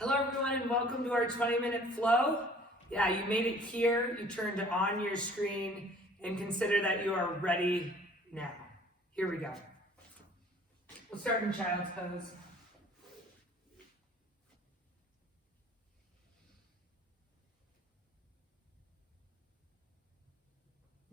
Hello everyone and welcome to our 20-minute flow. Yeah, you made it here, you turned on your screen, and consider that you are ready now. Here we go. We'll start in child's pose.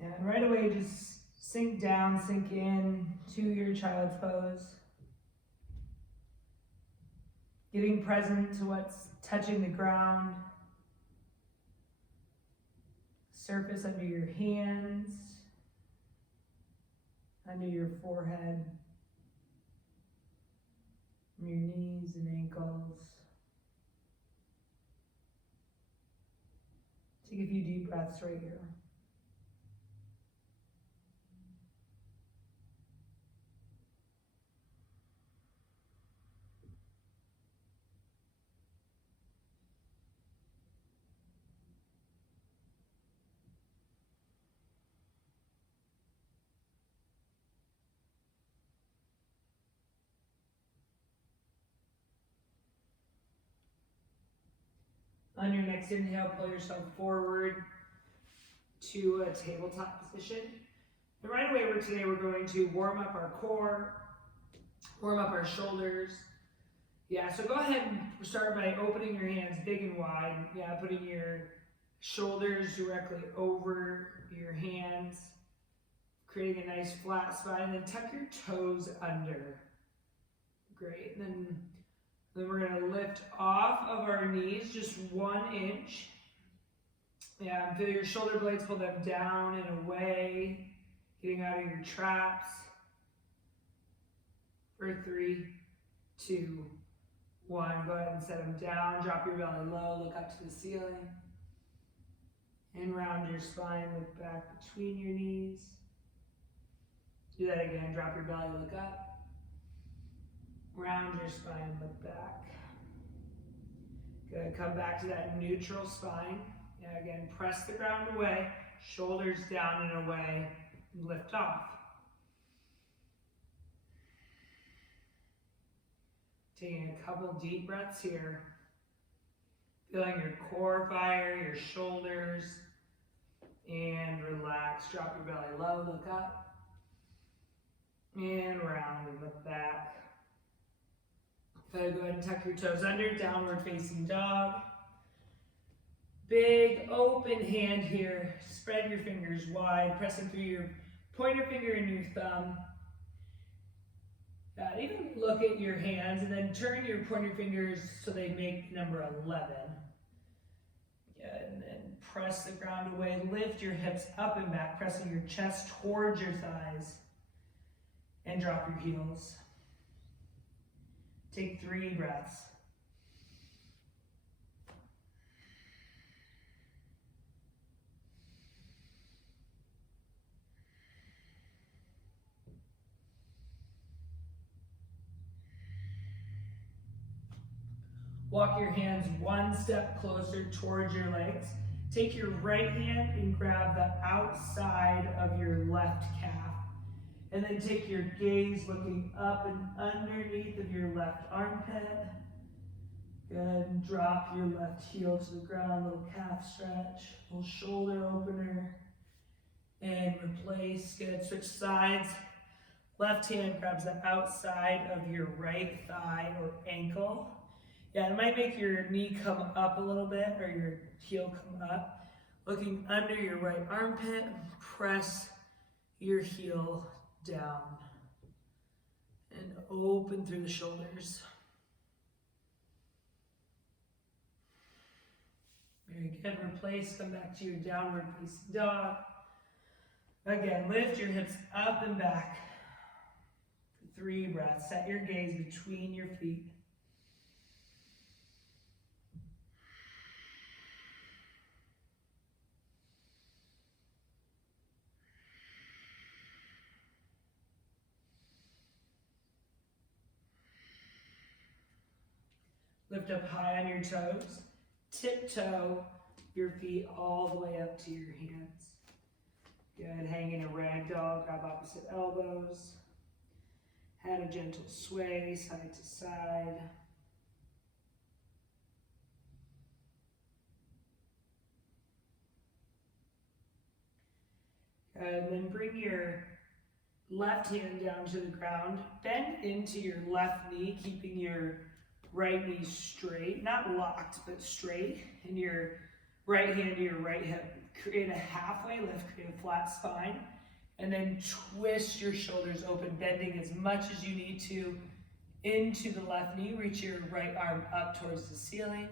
And right away just sink down, sink in to your child's pose. Getting present to what's touching the ground. Surface under your hands, under your forehead, your knees and ankles. Take a few deep breaths right here. On your next inhale, pull yourself forward to a tabletop position. And right away today we're going to warm up our core, warm up our shoulders. Yeah, so go ahead and start by opening your hands big and wide. Yeah, putting your shoulders directly over your hands, creating a nice flat spine, and then tuck your toes under. Great, and then we're gonna lift off of our knees just 1 inch. Yeah, feel your shoulder blades, pull them down and away, getting out of your traps. For 3, 2, 1. Go ahead and set them down. Drop your belly low, look up to the ceiling. And round your spine, look back between your knees. Do that again, drop your belly, look up. Round your spine, look back. Good, come back to that neutral spine. And again, press the ground away, shoulders down and away, and lift off. Taking a couple deep breaths here. Feeling your core fire, your shoulders, and relax. Drop your belly low, look up. And round and look back. Good, go ahead and tuck your toes under, downward facing dog. Big open hand here. Spread your fingers wide, pressing through your pointer finger and your thumb. Even look at your hands and then turn your pointer fingers so they make number 11. Good, and then press the ground away. Lift your hips up and back, pressing your chest towards your thighs. And drop your heels. Take 3 breaths. Walk your hands 1 step closer towards your legs. Take your right hand and grab the outside of your left calf. And then take your gaze looking up and underneath of your left armpit. Good, and drop your left heel to the ground, little calf stretch, little shoulder opener. And replace, good, switch sides. Left hand grabs the outside of your right thigh or ankle. Yeah, it might make your knee come up a little bit or your heel come up. Looking under your right armpit, press your heel down. And open through the shoulders. Very good, replace, come back to your downward facing dog. Again, lift your hips up and back. 3 breaths, set your gaze between your feet. Lift up high on your toes. Tiptoe your feet all the way up to your hands. Good, hang in a ragdoll, grab opposite elbows. Add a gentle sway side to side. And then bring your left hand down to the ground. Bend into your left knee, keeping your right knee straight, not locked, but straight. And your right hand to your right hip. Create a halfway lift, create a flat spine. And then twist your shoulders open, bending as much as you need to into the left knee. Reach your right arm up towards the ceiling.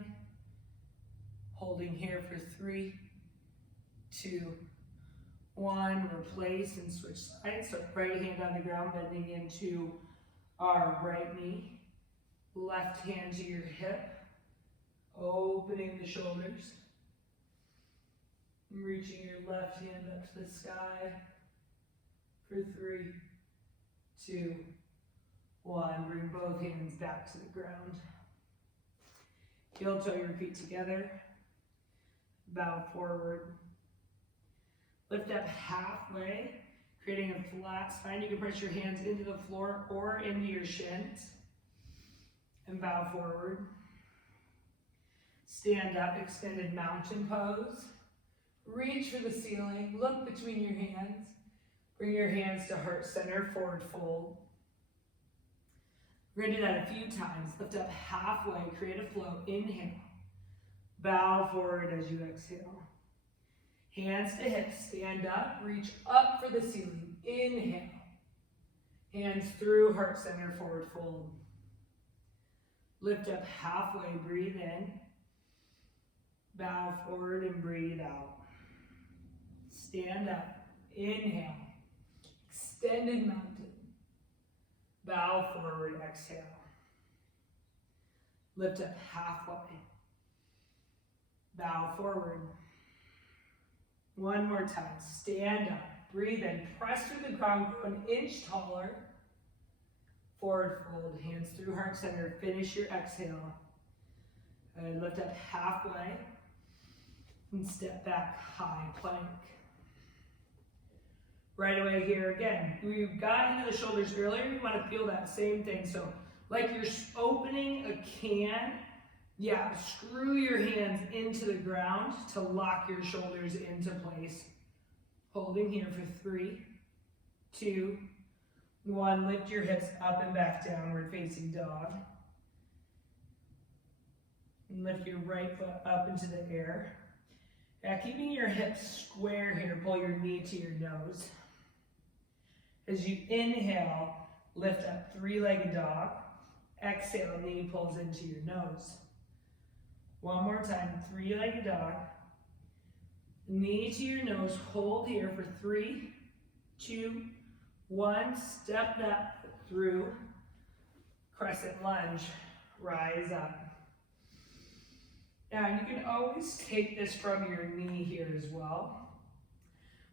Holding here for 3, 2, 1. Replace and switch sides. So right hand on the ground, bending into our right knee. Left hand to your hip. Opening the shoulders. Reaching your left hand up to the sky. For 3, 2, 1. Bring both hands back to the ground. Heel toe your feet together. Bow forward. Lift up halfway, creating a flat spine. You can press your hands into the floor or into your shins. And bow forward. Stand up, extended mountain pose. Reach for the ceiling. Look between your hands. Bring your hands to heart center, forward fold. We're going to do that a few times. Lift up halfway, create a flow. Inhale. Bow forward as you exhale. Hands to hips, stand up, reach up for the ceiling. Inhale. Hands through heart center, forward fold. Lift up halfway, breathe in. Bow forward and breathe out. Stand up, inhale. Extended mountain. Bow forward, exhale. Lift up halfway. Bow forward. One more time. Stand up. Breathe in. Press through the ground. Grow an inch taller. Forward fold. Hands through heart center. Finish your exhale. And lift up halfway. And step back. High plank. Right away here again. We got into the shoulders earlier. You want to feel that same thing. So like you're opening a can. Yeah, screw your hands into the ground to lock your shoulders into place. Holding here for 3, 2, 1. Lift your hips up and back, downward facing dog. And lift your right foot up into the air. Now keeping your hips square here, pull your knee to your nose. As you inhale, lift up, 3-legged dog. Exhale, knee pulls into your nose. One more time, 3-legged dog. Knee to your nose, hold here for 3, 2, 1. Step that through. Crescent lunge, rise up. Now you can always take this from your knee here as well.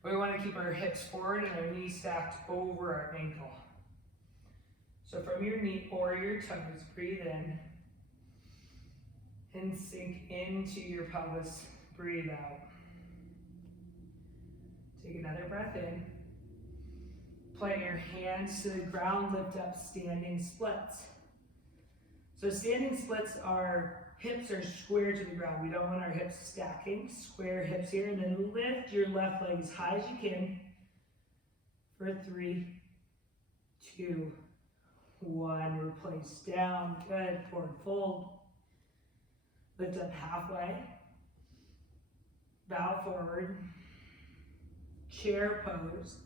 We want to keep our hips forward and our knees stacked over our ankle. So from your knee or your toes, breathe in. And sink into your pelvis. Breathe out. Take another breath in. Plant your hands to the ground. Lift up, standing splits. So standing splits are hips are square to the ground. We don't want our hips stacking. Square hips here. And then lift your left leg as high as you can. For 3, 2, 1. Replace down. Good. Forward fold. Lift up halfway. Bow forward. Chair pose.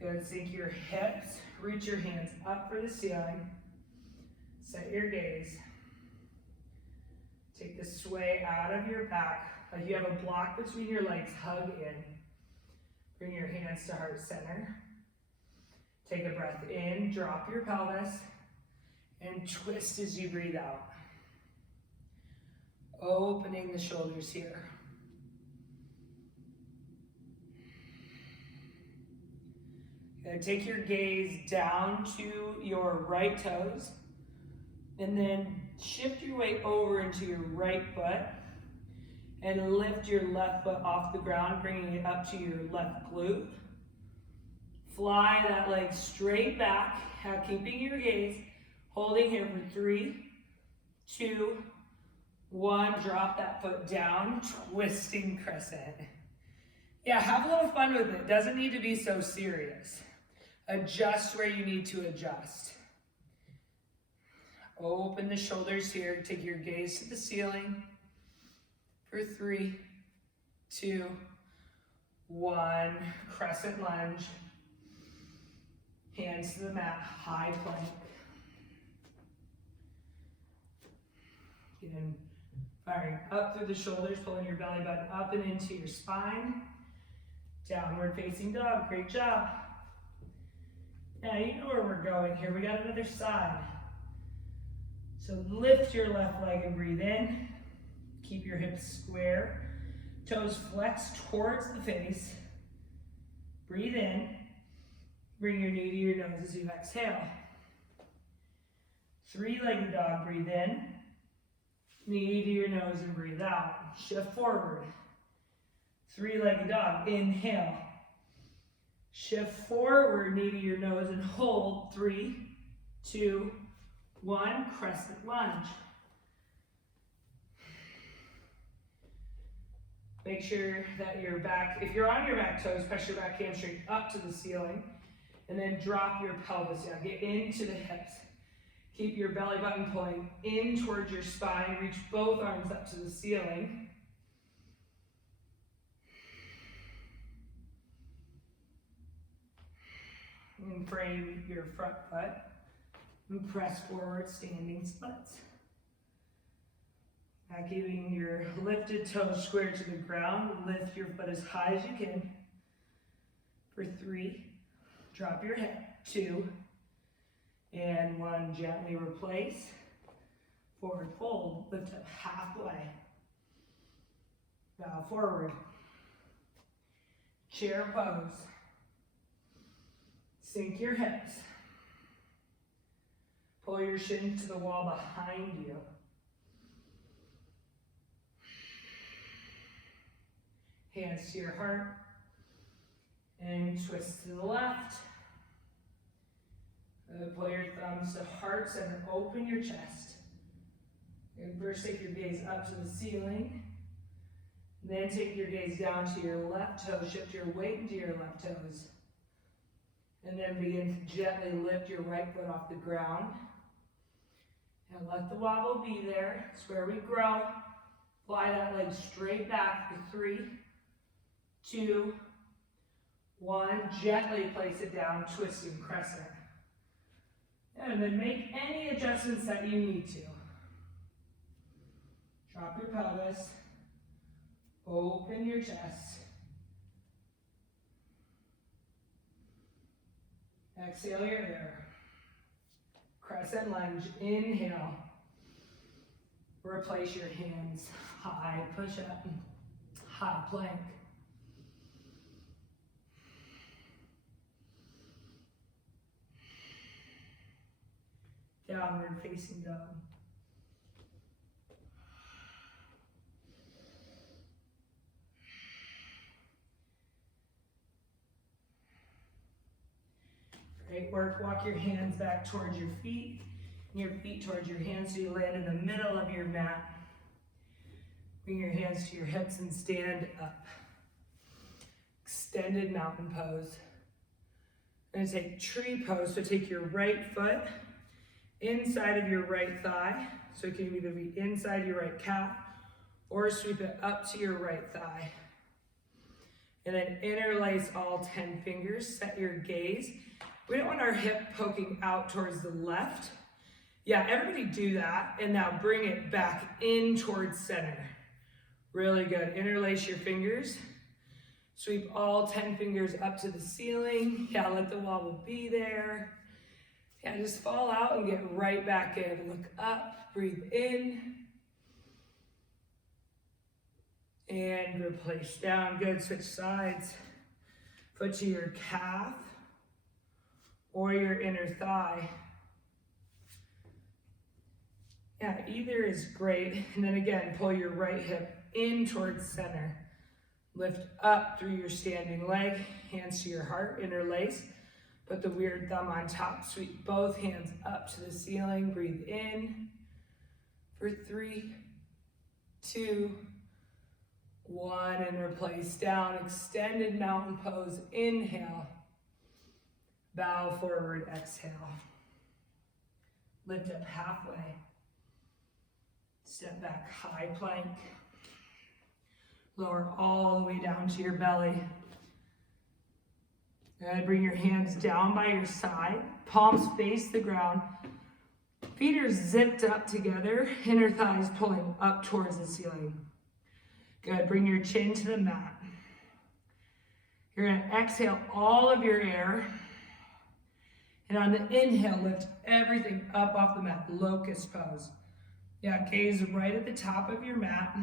Good. Sink your hips. Reach your hands up for the ceiling. Set your gaze. Take the sway out of your back. Like you have a block between your legs. Hug in. Bring your hands to heart center. Take a breath in. Drop your pelvis. And twist as you breathe out. Opening the shoulders here. Take your gaze down to your right toes. And then shift your weight over into your right foot. And lift your left foot off the ground, bringing it up to your left glute. Fly that leg straight back, keeping your gaze. Holding here for 3, 2, 1. Drop that foot down, twisting crescent. Yeah, have a little fun with it. Doesn't need to be so serious. Adjust where you need to adjust. Open the shoulders here. Take your gaze to the ceiling for 3, 2, 1. Crescent lunge. Hands to the mat, high plank. Again, firing up through the shoulders, pulling your belly button up and into your spine. Downward facing dog, great job. Now you know where we're going here. We got another side. So lift your left leg and breathe in. Keep your hips square. Toes flex towards the face. Breathe in. Bring your knee to your nose as you exhale. 3-legged dog, breathe in. Knee to your nose and breathe out. Shift forward. 3-legged dog, inhale. Shift forward, knee to your nose and hold. 3, 2, 1, crescent lunge. Make sure that your back, if you're on your back toes, press your back hamstring up to the ceiling and then drop your pelvis down. Get into the hips. Keep your belly button pulling in towards your spine. Reach both arms up to the ceiling. And frame your front foot. And press forward, standing splits. Now keeping your lifted toes square to the ground. Lift your foot as high as you can. For 3, drop your hip. 2, and 1, gently replace. Forward fold, lift up halfway. Bow forward. Chair pose. Sink your hips. Pull your shin to the wall behind you. Hands to your heart. And twist to the left. Pull your thumbs to heart center. Open your chest. And first take your gaze up to the ceiling. Then take your gaze down to your left toe. Shift your weight into your left toes. And then begin to gently lift your right foot off the ground. And let the wobble be there. It's where we grow. Fly that leg straight back for 3, 2, 1. Gently place it down, twisting crescent. And then make any adjustments that you need to. Drop your pelvis. Open your chest. Exhale your air. Crescent lunge. Inhale. Replace your hands. High push up. High plank. Downward facing dog. Great work. Walk your hands back towards your feet, and your feet towards your hands so you land in the middle of your mat. Bring your hands to your hips and stand up. Extended mountain pose. I'm going to take tree pose, so take your right foot inside of your right thigh. So it can either be inside your right calf or sweep it up to your right thigh. And then interlace all 10 fingers, set your gaze. We don't want our hip poking out towards the left. Yeah, everybody do that. And now bring it back in towards center. Really good. Interlace your fingers. Sweep all 10 fingers up to the ceiling. Yeah, let the wobble be there. Yeah, just fall out and get right back in. Look up, breathe in. And replace down. Good, switch sides. Foot to your calf or your inner thigh. Yeah, either is great. And then again, pull your right hip in towards center. Lift up through your standing leg, hands to your heart, interlace. Put the weird thumb on top, sweep both hands up to the ceiling. Breathe in for 3, 2, One, and replace down, extended mountain pose, inhale. Bow forward, exhale. Lift up halfway. Step back, high plank. Lower all the way down to your belly. Good, bring your hands down by your side. Palms face the ground. Feet are zipped up together. Inner thighs pulling up towards the ceiling. Good, bring your chin to the mat. You're gonna exhale all of your air. And on the inhale, lift everything up off the mat, locust pose. Yeah, gaze right at the top of your mat.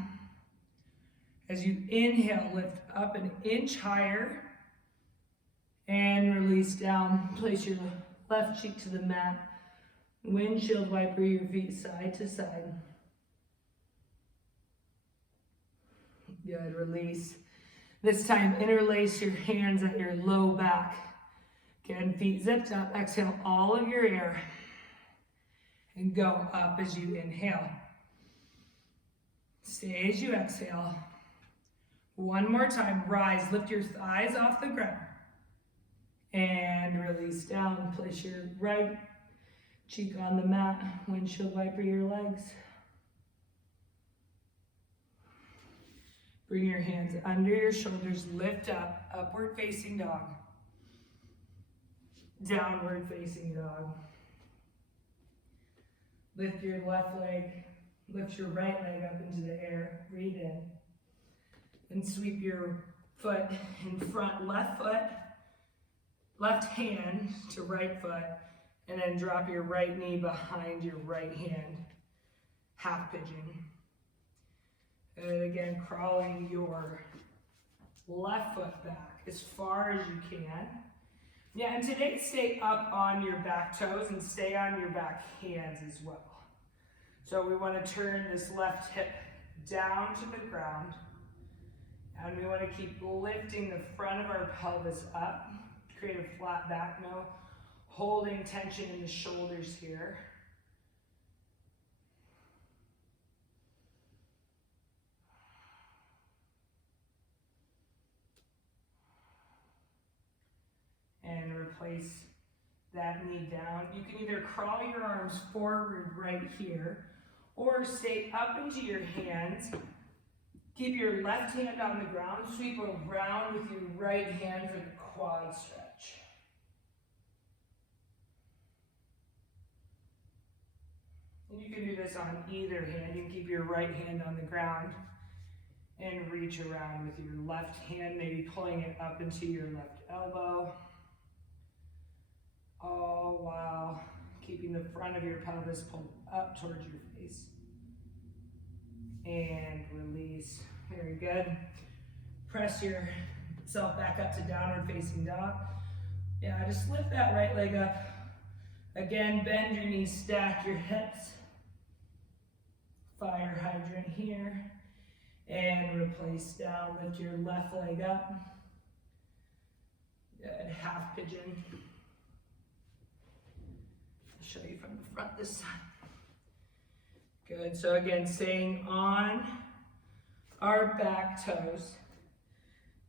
As you inhale, lift up an inch higher and release down. Place your left cheek to the mat. Windshield wiper your feet side to side. Good, release. This time, interlace your hands at your low back. Again, feet zipped up. Exhale all of your air. And go up as you inhale. Stay as you exhale. One more time, rise. Lift your thighs off the ground. And release down. Place your right cheek on the mat. Windshield wiper your legs. Bring your hands under your shoulders, lift up, upward facing dog. Downward facing dog. Lift your left leg, lift your right leg up into the air, breathe in. And sweep your foot in front, left foot, left hand to right foot, and then drop your right knee behind your right hand, half pigeon. And again, crawling your left foot back as far as you can. Yeah, and today stay up on your back toes and stay on your back hands as well. So we want to turn this left hip down to the ground. And we want to keep lifting the front of our pelvis up. Create a flat back, no holding tension in the shoulders here. And replace that knee down. You can either crawl your arms forward right here, or stay up into your hands. Keep your left hand on the ground, sweep around with your right hand for the quad stretch. And you can do this on either hand. You can keep your right hand on the ground and reach around with your left hand, maybe pulling it up into your left elbow. All while keeping the front of your pelvis pulled up towards your face. And release. Very good. Press yourself back up to downward facing dog. Yeah, just lift that right leg up. Again, bend your knees, stack your hips. Fire hydrant here. And replace down. Lift your left leg up. Good. Half pigeon. I'll show you from the front this time. Good, so again, staying on our back toes.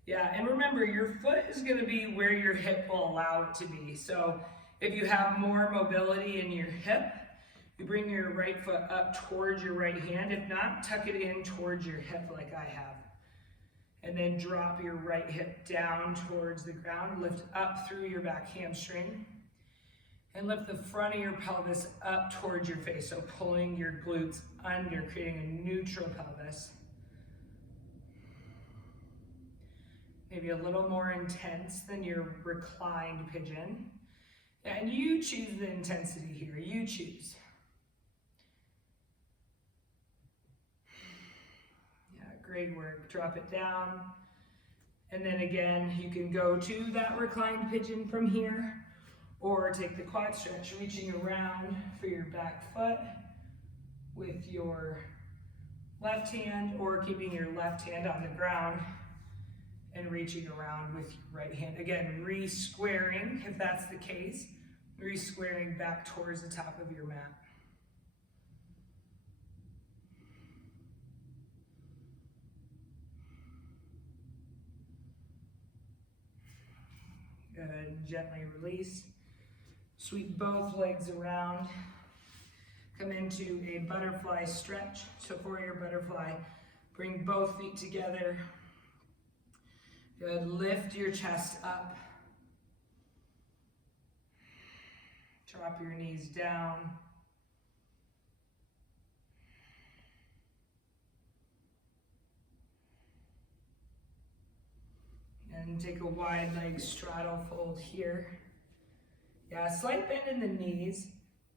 Yeah, and remember, your foot is gonna be where your hip will allow it to be. So if you have more mobility in your hip, you bring your right foot up towards your right hand. If not, tuck it in towards your hip like I have. And then drop your right hip down towards the ground. Lift up through your back hamstring. And lift the front of your pelvis up towards your face, so pulling your glutes under, creating a neutral pelvis. Maybe a little more intense than your reclined pigeon. And you choose the intensity here, you choose. Yeah, great work. Drop it down. And then again, you can go to that reclined pigeon from here. Or take the quad stretch, reaching around for your back foot with your left hand, or keeping your left hand on the ground and reaching around with your right hand. Again, re-squaring, if that's the case, re-squaring back towards the top of your mat. Good, gently release. Sweep both legs around. Come into a butterfly stretch. So for your butterfly, bring both feet together. Good, lift your chest up. Drop your knees down. And take a wide leg straddle fold here. Yeah, slight bend in the knees.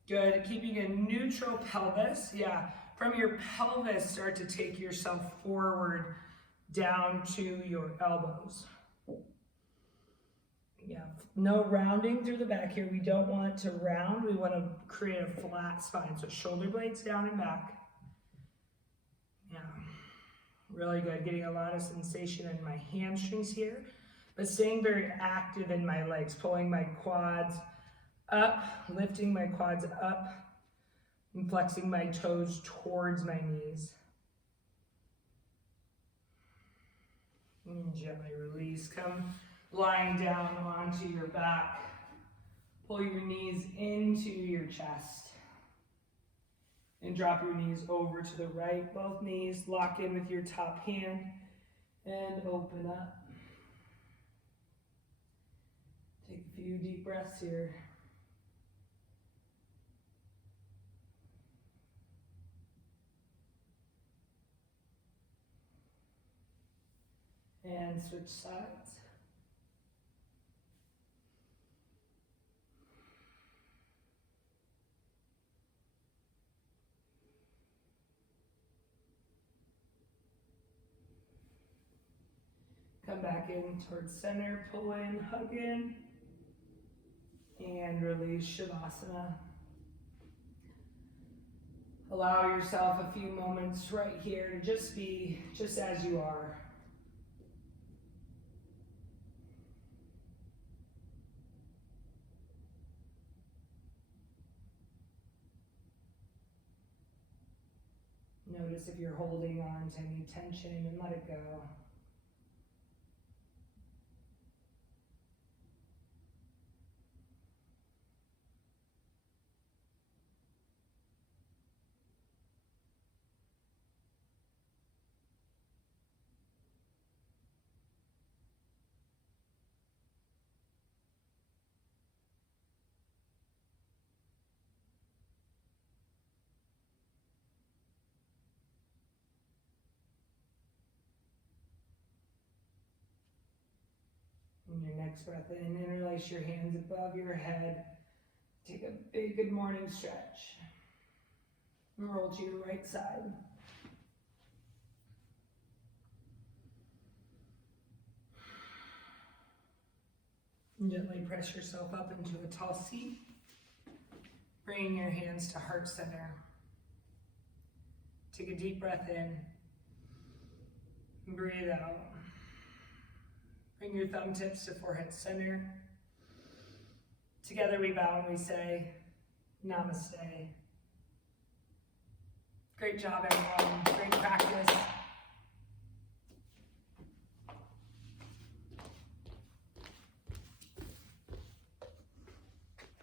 Good, keeping a neutral pelvis. Yeah, from your pelvis, start to take yourself forward down to your elbows. Yeah, no rounding through the back here. We don't want to round. We want to create a flat spine. So shoulder blades down and back. Yeah, really good. Getting a lot of sensation in my hamstrings here, but staying very active in my legs, pulling my quads up, lifting my quads up, and flexing my toes towards my knees. And gently release. Come lying down onto your back. Pull your knees into your chest. And drop your knees over to the right. Both knees lock in with your top hand and open up. Take a few deep breaths here. And switch sides. Come back in towards center, pull in, hug in, and release Shavasana. Allow yourself a few moments right here to just be just as you are. Notice if you're holding on to any tension and let it go. And your next breath in, interlace your hands above your head. Take a big good morning stretch. And roll to your right side. And gently press yourself up into a tall seat. Bringing your hands to heart center. Take a deep breath in. And breathe out. Bring your thumb tips to forehead center. Together we bow and we say, Namaste. Great job, everyone. Great practice.